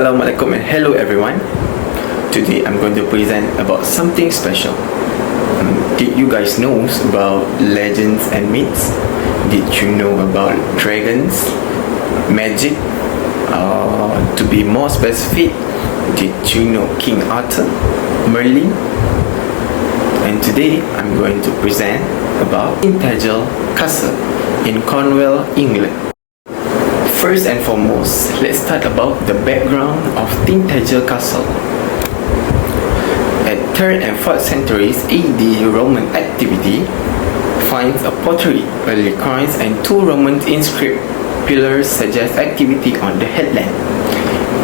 Assalamualaikum and hello everyone. Today I'm going to present about something special. Did you guys know about legends and myths? Did you know about dragons, magic? To be more specific, did you know King Arthur, Merlin? And today I'm going to present about Tintagel Castle in Cornwall, England. First and foremost, let's start about the background of Tintagel Castle. At 3rd and 4th centuries AD, Roman activity finds a pottery, early coins and 2 Roman inscribed pillars suggest activity on the headland.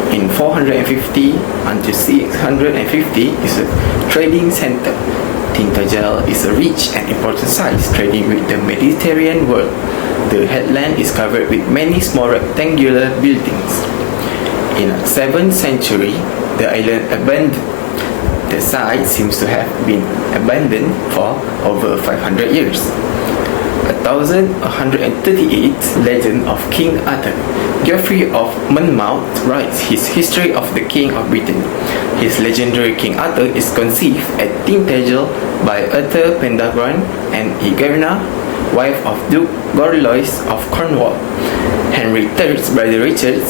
In 450 until 650 is a trading center. Tintagel is a rich and important site trading with the Mediterranean world. The headland is covered with many small rectangular buildings. In the 7th century, the island abandoned. The site seems to have been abandoned for over 500 years. 1138 Legend of King Arthur. Geoffrey of Monmouth writes his History of the King of Britain. His legendary King Arthur is conceived at Tintagel by Arthur Pendragon and Igerna, wife of Duke Gorlois of Cornwall. Henry III's brother Richard,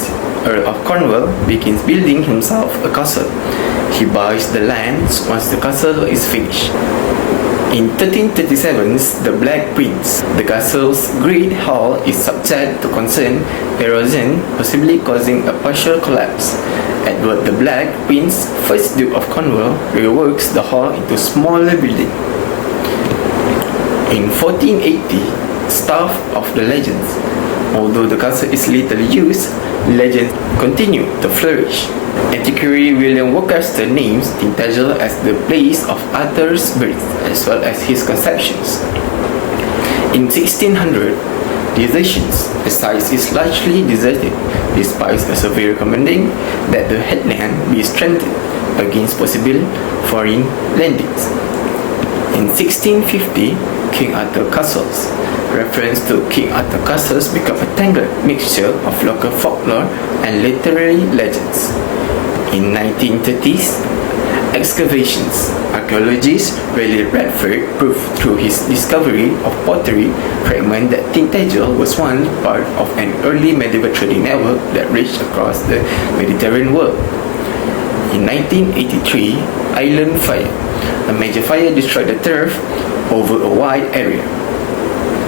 Earl of Cornwall, begins building himself a castle. He buys the land once the castle is finished. In 1337, the Black Prince. The castle's great hall is subject to constant erosion, possibly causing a partial collapse. Edward the Black Prince, 1st Duke of Cornwall, reworks the hall into a smaller building. In 1480, Staff of the Legends. Although the castle is little used, legends continue to flourish. Antiquary William Worcester names Tintagel as the place of Arthur's birth as well as his conceptions. In 1600, desertions. The site is largely deserted, despite a survey recommending that the headland be strengthened against possible foreign landings. In 1650, King Arthur Castles. Reference to King Arthur Castles become a tangled mixture of local folklore and literary legends. In 1930s, excavations. Archaeologist Raleigh Radford proved through his discovery of pottery fragment that Tintagel was once part of an early medieval trading network that reached across the Mediterranean world. In 1983, Island Fire. A major fire destroyed the turf over a wide area.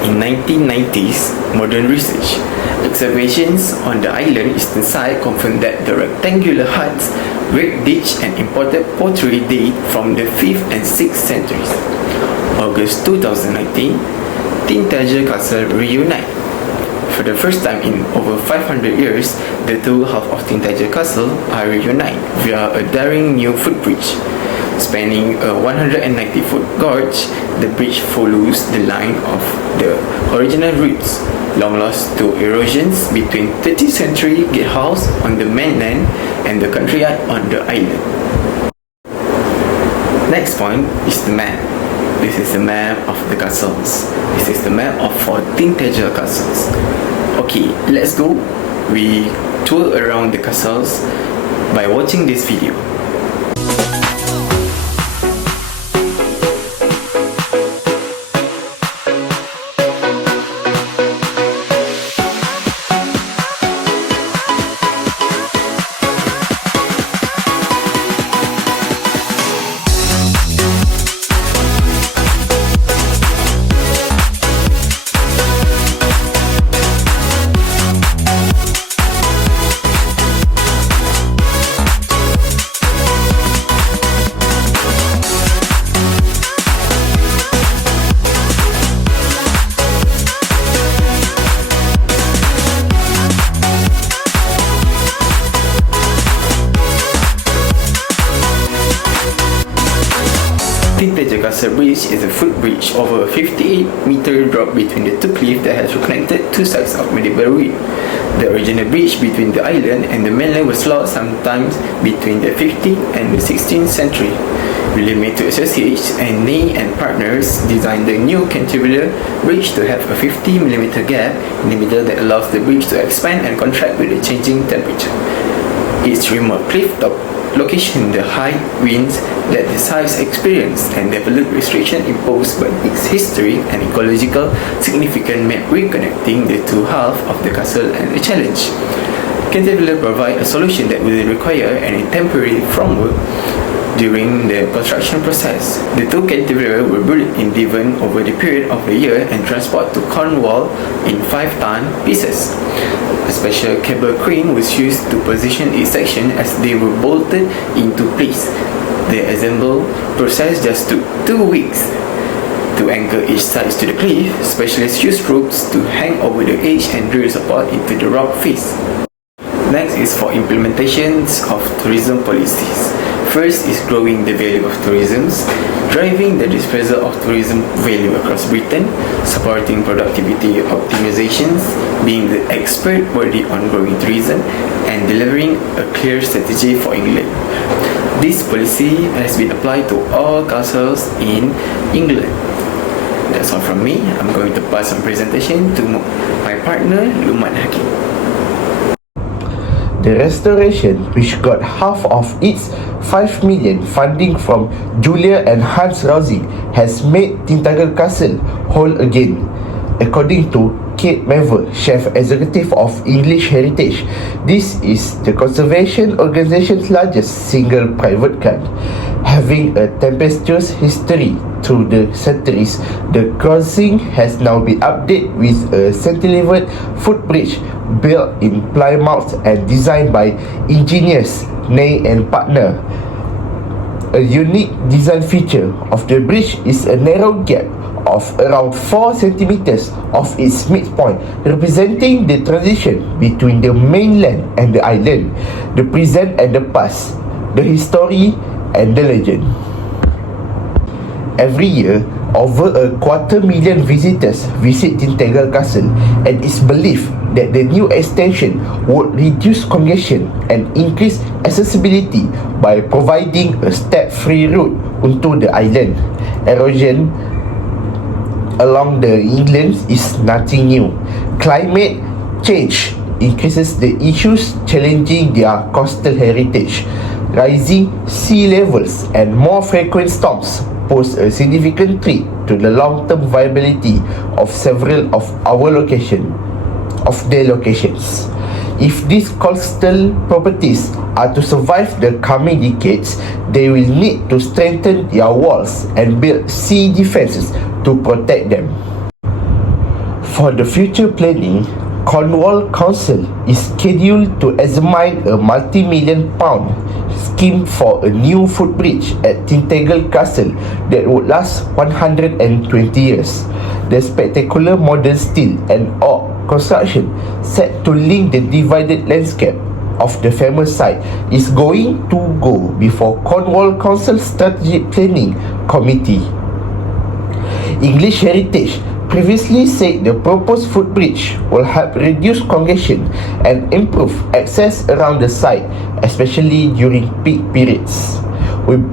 In 1990s, modern research. Excavations on the island eastern side confirmed that the rectangular huts, brick ditch and imported pottery date from the 5th and 6th centuries. August 2019, Tintagel Castle reunite. For the first time in over 500 years, the two halves of Tintagel Castle are reunited via a daring new footbridge. Spanning a 190-foot gorge, the bridge follows the line of the original routes, long lost to erosions between 13th century gatehouse on the mainland and the courtyard on the island. Next point is the map. This is the map of the castles. This is the map of 4 Tintagel castles. Okay, let's go. We tour around the castles by watching this video. Tintagel Castle Bridge is a footbridge over a 58-meter drop between the 2 cliffs that has reconnected 2 sides of medieval ruin. The original bridge between the island and the mainland was lost sometimes between the 15th and the 16th century. William Matthew Associates and Ney and Partners designed the new cantilever bridge to have a 50mm gap in the middle that allows the bridge to expand and contract with the changing temperature. Its remote cliff-top location, the high winds that the sites experience, and developed restriction imposed by its history and ecological significance made reconnecting the two halves of the castle and a challenge. Tintagel provide a solution that will require any temporary framework during the construction process. The two cantilever were built in Devon over the period of the year and transported to Cornwall in 5-ton pieces. A special cable crane was used to position each section as they were bolted into place. The assembly process just took 2 weeks. To anchor each side to the cliff, specialists used ropes to hang over the edge and drill support into the rock face. Next is for implementations of tourism policies. First is growing the value of tourism, driving the dispersal of tourism value across Britain, supporting productivity optimizations, being the expert body on growing tourism, and delivering a clear strategy for England. This policy has been applied to all castles in England. That's all from me. I'm going to pass on presentation to my partner, Luman Hakim. The restoration, which got half of its 5 million funding from Julia and Hans Rousing, has made Tintagel Castle whole again. According to Kate Mavor, Chief Executive of English Heritage, this is the conservation organization's largest single private grant. Having a tempestuous history through the centuries, the crossing has now been updated with a cantilevered footbridge built in Plymouth and designed by engineers Ney and Partner. A unique design feature of the bridge is a narrow gap of around 4 centimeters of its midpoint, representing the transition between the mainland and the island, the present and the past, the history and the legend. Every year, over 250,000 visitors visit Tintagel Castle, and it's believed that the new extension would reduce congestion and increase accessibility by providing a step-free route onto the island. Erosion along the England is nothing new. Climate change increases the issues challenging their coastal heritage. Rising sea levels and more frequent storms pose a significant threat to the long-term viability of several of their locations. If these coastal properties are to survive the coming decades, they will need to strengthen their walls and build sea defenses to protect them. For the future planning, Cornwall Council is scheduled to examine a multi-million pound scheme for a new footbridge at Tintagel Castle that would last 120 years. The spectacular modern steel and oak construction set to link the divided landscape of the famous site is going to go before Cornwall Council Strategic Planning Committee. English Heritage previously said the proposed footbridge will help reduce congestion and improve access around the site, especially during peak periods.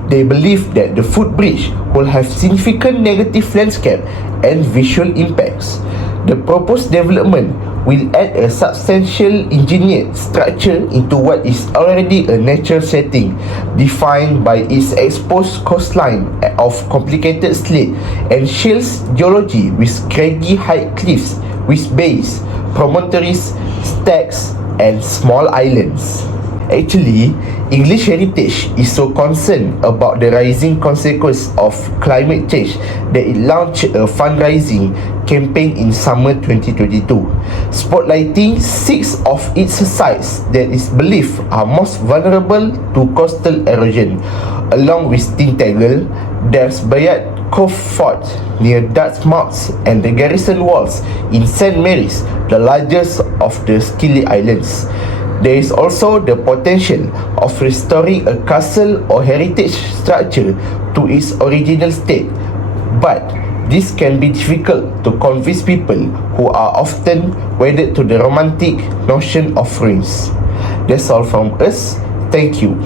They believe that the footbridge will have significant negative landscape and visual impacts. The proposed development will add a substantial engineered structure into what is already a natural setting, defined by its exposed coastline of complicated slate and shales geology with craggy high cliffs with bays, promontories, stacks, and small islands. Actually, English Heritage is so concerned about the rising consequence of climate change that it launched a fundraising campaign in summer 2022, spotlighting 6 of its sites that is believed are most vulnerable to coastal erosion. Along with Tintagel, there's Bayard Cove Fort near Dartmouth and the Garrison Walls in St. Mary's, the largest of the Scilly Islands. There is also the potential of restoring a castle or heritage structure to its original state, but this can be difficult to convince people who are often wedded to the romantic notion of ruins. That's all from us. Thank you.